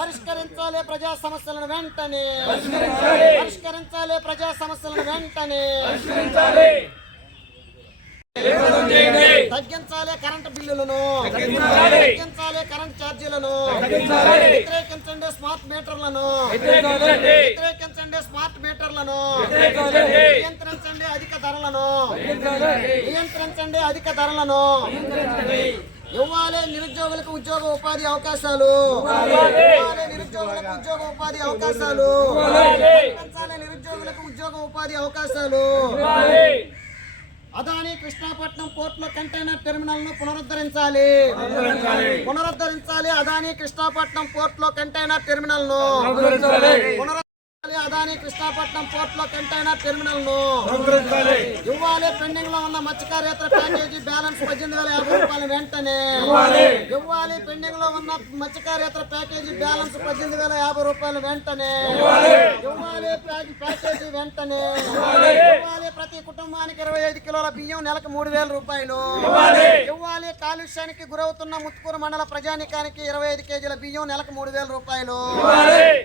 పరిష్కరించాలి ప్రజా సమస్యలను వెంటనే! పరిష్కరించాలి! ప్రజా సమస్యలను వెంటనే! తగ్గించాలి కరెంటు బిల్లులను! తగ్గించాలి! కరెంట్ ఛార్జీలను! వ్యతిరేకించండి స్మార్ట్ మీటర్లను! వ్యతిరేకించండి! స్మార్ట్ మీటర్లను! నియంత్రించండి అధిక ధరలను! నియంత్రించండి! అధిక ధరలను! ఇవ్వాలి నిరుద్యోగులకు ఉద్యోగ ఉపాధి అవకాశాలు. ఇవ్వాలి. నిరుద్యోగులకు ఉద్యోగ ఉపాధి అవకాశాలు. నిరుద్యోగులకు ఉద్యోగ ఉపాధి అవకాశాలు. అదాని కృష్ణాపట్నం పోర్టులో కంటైనర్ టెర్మినల్ను పునరుద్ధరించాలి. పునరుద్ధరించాలి అదాని కృష్ణాపట్నం పోర్టులో కంటైనర్ టెర్మినల్ను అదాని కృష్ణాపట్నం పోర్టులో కంటైనర్ టెర్మినల్ను ఇవ్వాలి. పెండింగ్లో ఉన్న మత్స్యకార్యేతర ప్యాకేజీ బ్యాలెన్స్ పద్దెనిమిది వేల యాభై రూపాయలు వెంటనే ఇవ్వాలి. పెండింగ్లో ఉన్న మత్స్యకార్యేతర ప్యాకేజీ బ్యాలెన్స్ పద్దెనిమిది వేల యాభై రూపాయలు వెంటనే ఇవ్వాలి. ప్యాకే- ప్యాకేజీ వెంటనే ఇవ్వాలి. ప్రతి కుటుంబానికి ఇరవై ఐదు కిలోల బియ్యం నెలకు మూడు వేల రూపాయలు ఇవ్వాలి. కాలుష్యానికి గురవుతున్న ముత్తుకూరు మండల ప్రజానికానికి ఇరవై ఐదు కేజీల బియ్యం నెలకు మూడు వేల రూపాయలు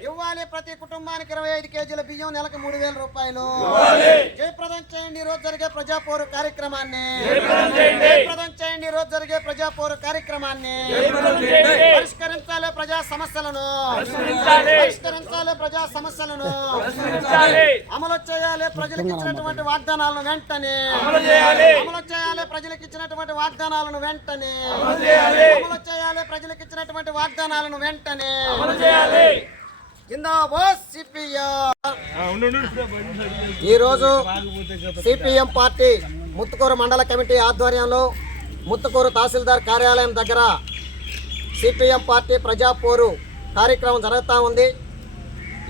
ఇవ్వాలి. ప్రతి కుటుంబానికి ఇరవై ఐదు కేజీల బియ్యం నెలకు మూడు వేల రూపాయలు. జయప్రదం చేయండి రోజు జరిగే ప్రజాపోరు కార్యక్రమాన్ని. జయప్రదం చేయండి. రోజు జరిగే ప్రజాపోరు కార్యక్రమాన్ని. పరిష్కరించాలి ప్రజా సమస్యలను. పరిష్కరించాలి. ప్రజా సమస్యలను. అమలు చేయాలి ప్రజలకు ఇచ్చినటువంటి వాగ్దానాలను వెంటనే. అమలు చేయాలి. ప్రజలకు ఇచ్చినటువంటి వాగ్దానాలను వెంటనే. అమలు చేయాలి. ప్రజలకు ఇచ్చినటువంటి వాగ్దానాలను వెంటనే. ఈరోజు సిపిఎం పార్టీ ముత్తుకూరు మండల కమిటీ ఆధ్వర్యంలో ముత్తుకూరు తహసీల్దార్ కార్యాలయం దగ్గర సిపిఎం పార్టీ ప్రజాపోరు కార్యక్రమం జరుగుతూ ఉంది.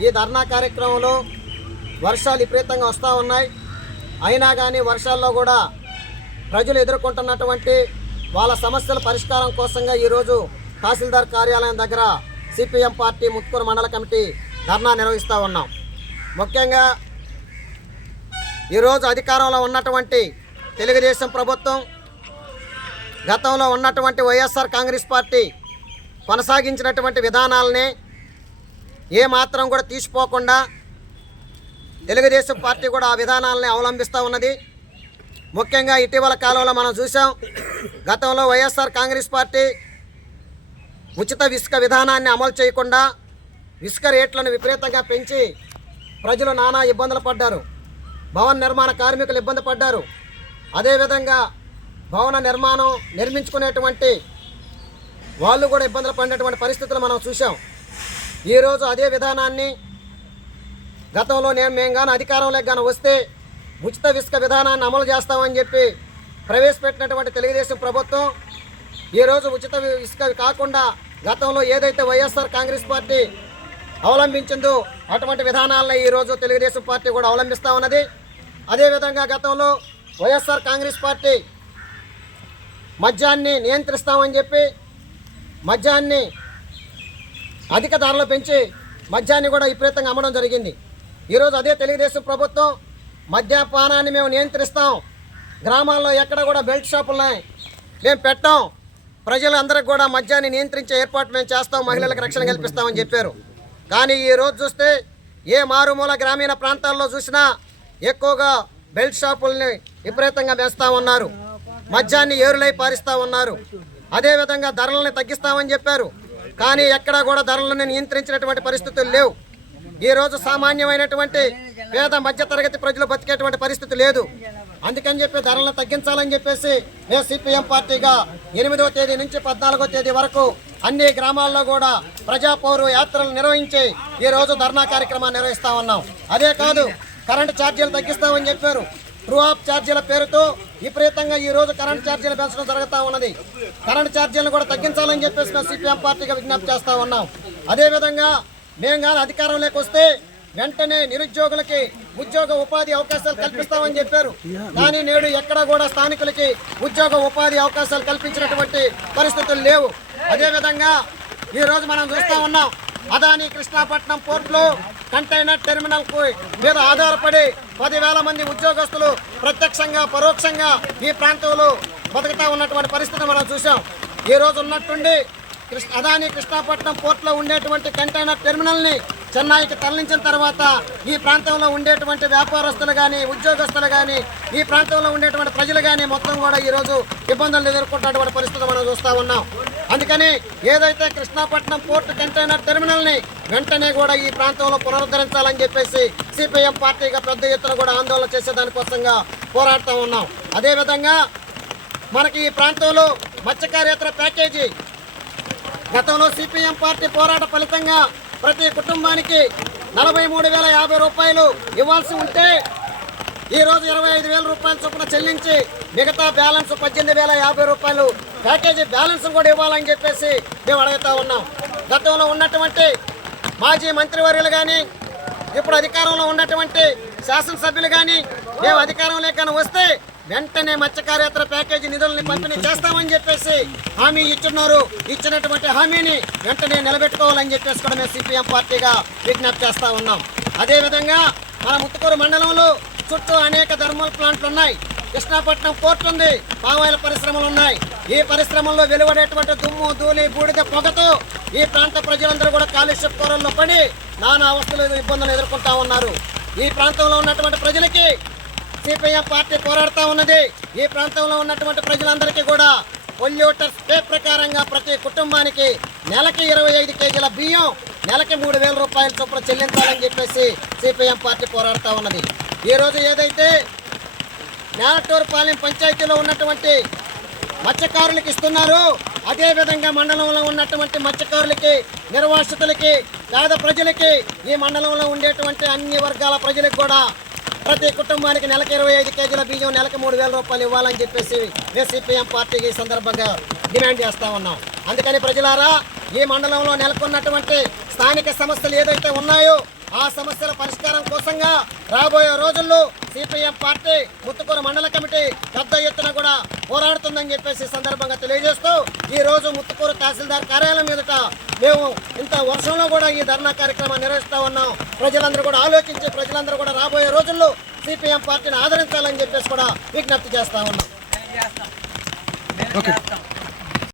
ఈ ధర్నా కార్యక్రమంలో వర్షాలు విపరీతంగా వస్తూ ఉన్నాయి. అయినా కానీ వర్షాల్లో కూడా ప్రజలు ఎదుర్కొంటున్నటువంటి వాళ్ళ సమస్యల పరిష్కారం కోసంగా ఈరోజు తహసీల్దార్ కార్యాలయం దగ్గర సిపిఎం పార్టీ ముత్తుకూరు మండల కమిటీ ధర్నా నిర్వహిస్తూ ఉన్నాం. ముఖ్యంగా ఈరోజు అధికారంలో ఉన్నటువంటి తెలుగుదేశం ప్రభుత్వం గతంలో ఉన్నటువంటి వైఎస్ఆర్ కాంగ్రెస్ పార్టీ కొనసాగించినటువంటి విధానాలని ఏమాత్రం కూడా తీసిపోకుండా తెలుగుదేశం పార్టీ కూడా ఆ విధానాలని అవలంబిస్తూ ఉన్నది. ముఖ్యంగా ఇటీవల కాలంలో మనం చూసాం గతంలో వైఎస్ఆర్ కాంగ్రెస్ పార్టీ ఉచిత ఇసుక విధానాన్ని అమలు చేయకుండా ఇసుక రేట్లను విపరీతంగా పెంచి ప్రజలు నానా ఇబ్బందులు పడ్డారు. భవన నిర్మాణ కార్మికులు ఇబ్బంది పడ్డారు. అదేవిధంగా భవన నిర్మాణం నిర్మించుకునేటువంటి వాళ్ళు కూడా ఇబ్బందులు పడినటువంటి పరిస్థితులు మనం చూసాం ఈరోజు అదే విధానాన్ని గతంలో నేను మేము కానీ అధికారంలోకి కానీ వస్తే ఉచిత విసుక విధానాన్ని అమలు చేస్తామని చెప్పి ప్రవేశపెట్టినటువంటి తెలుగుదేశం ప్రభుత్వం ఈరోజు ఉచిత ఇసుక కాకుండా గతంలో ఏదైతే వైఎస్ఆర్ కాంగ్రెస్ పార్టీ అవలంబించిందో అటువంటి విధానాలను ఈరోజు తెలుగుదేశం పార్టీ కూడా అవలంబిస్తూ ఉన్నది. అదేవిధంగా గతంలో వైఎస్ఆర్ కాంగ్రెస్ పార్టీ మద్యాన్ని నియంత్రిస్తామని చెప్పి మద్యాన్ని అధిక ధరలు పెంచి మద్యాన్ని కూడా విపరీతంగా అమ్మడం జరిగింది. ఈరోజు అదే తెలుగుదేశం ప్రభుత్వం మద్యపానాన్ని మేము నియంత్రిస్తాం. గ్రామాల్లో ఎక్కడ కూడా బెల్ట్ షాపులు ఉన్నాయి మేము పెట్టాం. ప్రజలందరికీ కూడా మద్యాన్ని నియంత్రించే ఏర్పాటు మేము చేస్తాం మహిళలకు రక్షణ కల్పిస్తామని చెప్పారు. కానీ ఈ రోజు చూస్తే ఏ మారుమూల గ్రామీణ ప్రాంతాల్లో చూసినా ఎక్కువగా బెల్ట్ షాపుల్ని విపరీతంగా వేస్తూ ఉన్నారు మద్యాన్ని ఏరులై పారిస్తూ ఉన్నారు అదేవిధంగా ధరలను తగ్గిస్తామని చెప్పారు. కానీ ఎక్కడా కూడా ధరలను నియంత్రించినటువంటి పరిస్థితులు లేవు. ఈ రోజు సామాన్యమైనటువంటి పేద మధ్యతరగతి ప్రజలు బతికేటువంటి పరిస్థితి లేదు. అందుకని చెప్పి ధరలను తగ్గించాలని చెప్పేసి మేము సిపిఎం పార్టీగా ఎనిమిదవ తేదీ నుంచి పద్నాలుగో తేదీ వరకు అన్ని గ్రామాల్లో కూడా ప్రజాపౌరు యాత్రలు నిర్వహించి ఈరోజు ధర్నా కార్యక్రమాన్ని నిర్వహిస్తా ఉన్నాం. అదే కాదు కరెంటు ఛార్జీలు తగ్గిస్తామని చెప్పారు. ట్రూ ఆఫ్ ఛార్జీల పేరుతో విపరీతంగా ఈ రోజు కరెంట్ ఛార్జీలు పెంచడం జరుగుతూ ఉన్నది. కరెంట్ ఛార్జీలను కూడా తగ్గించాలని చెప్పేసి మేము సిపిఎం పార్టీగా విజ్ఞప్తి చేస్తూ ఉన్నాం. అదేవిధంగా మేము కానీ అధికారంలోకి వస్తే వెంటనే నిరుద్యోగులకి ఉద్యోగ ఉపాధి అవకాశాలు కల్పిస్తామని చెప్పారు. కానీ నేడు ఎక్కడ కూడా స్థానికులకి ఉద్యోగ ఉపాధి అవకాశాలు కల్పించినటువంటి పరిస్థితులు లేవు. అదేవిధంగా ఈరోజు మనం చూస్తూ ఉన్నాం అదాని కృష్ణాపట్నం పోర్టులో కంటైనర్ టెర్మినల్కు మీద ఆధారపడి పదివేల మంది ఉద్యోగస్తులు ప్రత్యక్షంగా పరోక్షంగా ఈ ప్రాంతంలో బతుకుతా ఉన్నటువంటి పరిస్థితి మనం చూసాం ఈ రోజు ఉన్నట్టుండి కృష్ణ అదాని కృష్ణాపట్నం పోర్ట్లో ఉండేటువంటి కంటైనర్ టెర్మినల్ని చెన్నైకి తరలించిన తర్వాత ఈ ప్రాంతంలో ఉండేటువంటి వ్యాపారస్తులు కానీ ఉద్యోగస్తులు కానీ ఈ ప్రాంతంలో ఉండేటువంటి ప్రజలు కానీ మొత్తం కూడా ఈరోజు ఇబ్బందులు ఎదుర్కొంటున్నటువంటి పరిస్థితి మనం చూస్తూ ఉన్నాం. అందుకని ఏదైతే కృష్ణాపట్నం పోర్టు కంటైనర్ టెర్మినల్ని వెంటనే కూడా ఈ ప్రాంతంలో పునరుద్ధరించాలని చెప్పేసి సిపిఎం పార్టీగా పెద్ద ఎత్తున కూడా ఆందోళన చేసే దానికోసంగా పోరాడుతూ ఉన్నాం. అదేవిధంగా మనకి ఈ ప్రాంతంలో మత్స్యకార్యేతర ప్యాకేజీ గతంలో సిపిఎం పార్టీ పోరాట ఫలితంగా ప్రతి కుటుంబానికి నలభై మూడు వేల యాభై రూపాయలు ఇవ్వాల్సి ఉంటే ఈరోజు ఇరవై ఐదు వేల రూపాయల చొప్పున చెల్లించి మిగతా బ్యాలెన్స్ పద్దెనిమిది వేల యాభై రూపాయలు ప్యాకేజీ బ్యాలెన్స్ కూడా ఇవ్వాలని చెప్పేసి మేము అడుగుతా ఉన్నాం. గతంలో ఉన్నటువంటి మాజీ మంత్రివర్యులు కానీ ఇప్పుడు అధికారంలో ఉన్నటువంటి శాసనసభ్యులు కానీ మేము అధికారంలోకి వస్తే వెంటనే మత్స్యకార్యేతర ప్యాకేజీ నిధుల్ని పంపిణీ చేస్తామని చెప్పేసి హామీ ఇచ్చున్నారు. ఇచ్చినటువంటి హామీని వెంటనే నిలబెట్టుకోవాలని చెప్పేసి కూడా మేము సిపిఎం పార్టీగా విజ్ఞప్తి చేస్తా ఉన్నాం. అదేవిధంగా మన ముత్తుకూరు మండలంలో చుట్టూ అనేక థర్మల్ ప్లాంట్లు ఉన్నాయి. కృష్ణాపట్నం పోర్ట్ ఉంది పామాయిల పరిశ్రమలు ఉన్నాయి. ఈ పరిశ్రమల్లో వెలువడేటువంటి దుమ్ము ధూళి బూడిద పొగతో ఈ ప్రాంత ప్రజలందరూ కూడా కాలుష్య కూరల్లో పడి నానా అవస్థలు ఇబ్బందులు ఎదుర్కొంటా ఉన్నారు. ఈ ప్రాంతంలో ఉన్నటువంటి ప్రజలకి సిపిఎం పార్టీ పోరాడుతూ ఉన్నది. ఈ ప్రాంతంలో ఉన్నటువంటి ప్రజలందరికీ కూడా పొల్యూటర్ స్టే ప్రకారంగా ప్రతి కుటుంబానికి నెలకి ఇరవై ఐదు కేజీల బియ్యం నెలకి మూడు వేల రూపాయల చొప్పున చెల్లించాలని చెప్పేసి సిపిఎం పార్టీ పోరాడుతూ ఉన్నది. ఈరోజు ఏదైతే నేలటూరుపాలెం పంచాయతీలో ఉన్నటువంటి మత్స్యకారులకు ఇస్తున్నారు అదేవిధంగా మండలంలో ఉన్నటువంటి మత్స్యకారులకి నిర్వాసితులకి పేద ప్రజలకి ఈ మండలంలో ఉండేటువంటి అన్ని వర్గాల ప్రజలకు కూడా ప్రతి కుటుంబానికి నెలకు ఇరవై ఐదు కేజీల బియ్యం నెలకు మూడు వేల రూపాయలు ఇవ్వాలని చెప్పేసి మేము పార్టీకి ఈ సందర్భంగా డిమాండ్ చేస్తా ఉన్నాం. అందుకని ప్రజలారా ఈ మండలంలో నెలకొన్నటువంటి స్థానిక సమస్యలు ఏదైతే ఉన్నాయో ఆ సమస్యల పరిష్కారం కోసంగా రాబోయే రోజుల్లో సిపిఎం పార్టీ ముత్తుకూరు మండల కమిటీ పెద్ద ఎత్తున కూడా పోరాడుతుందని చెప్పేసి ఈ సందర్భంగా తెలియజేస్తూ ఈ రోజు ముత్తుకూరు తహసీల్దార్ కార్యాలయం ఎదుట మేము ఇంత వర్షంలో కూడా ఈ ధర్నా కార్యక్రమాన్ని నిర్వహిస్తూ ఉన్నాం. ప్రజలందరూ కూడా ఆలోచించి ప్రజలందరూ కూడా రాబోయే రోజుల్లో సిపిఎం పార్టీని ఆదరించాలని చెప్పేసి కూడా విజ్ఞప్తి చేస్తా ఉన్నాం. ఓకే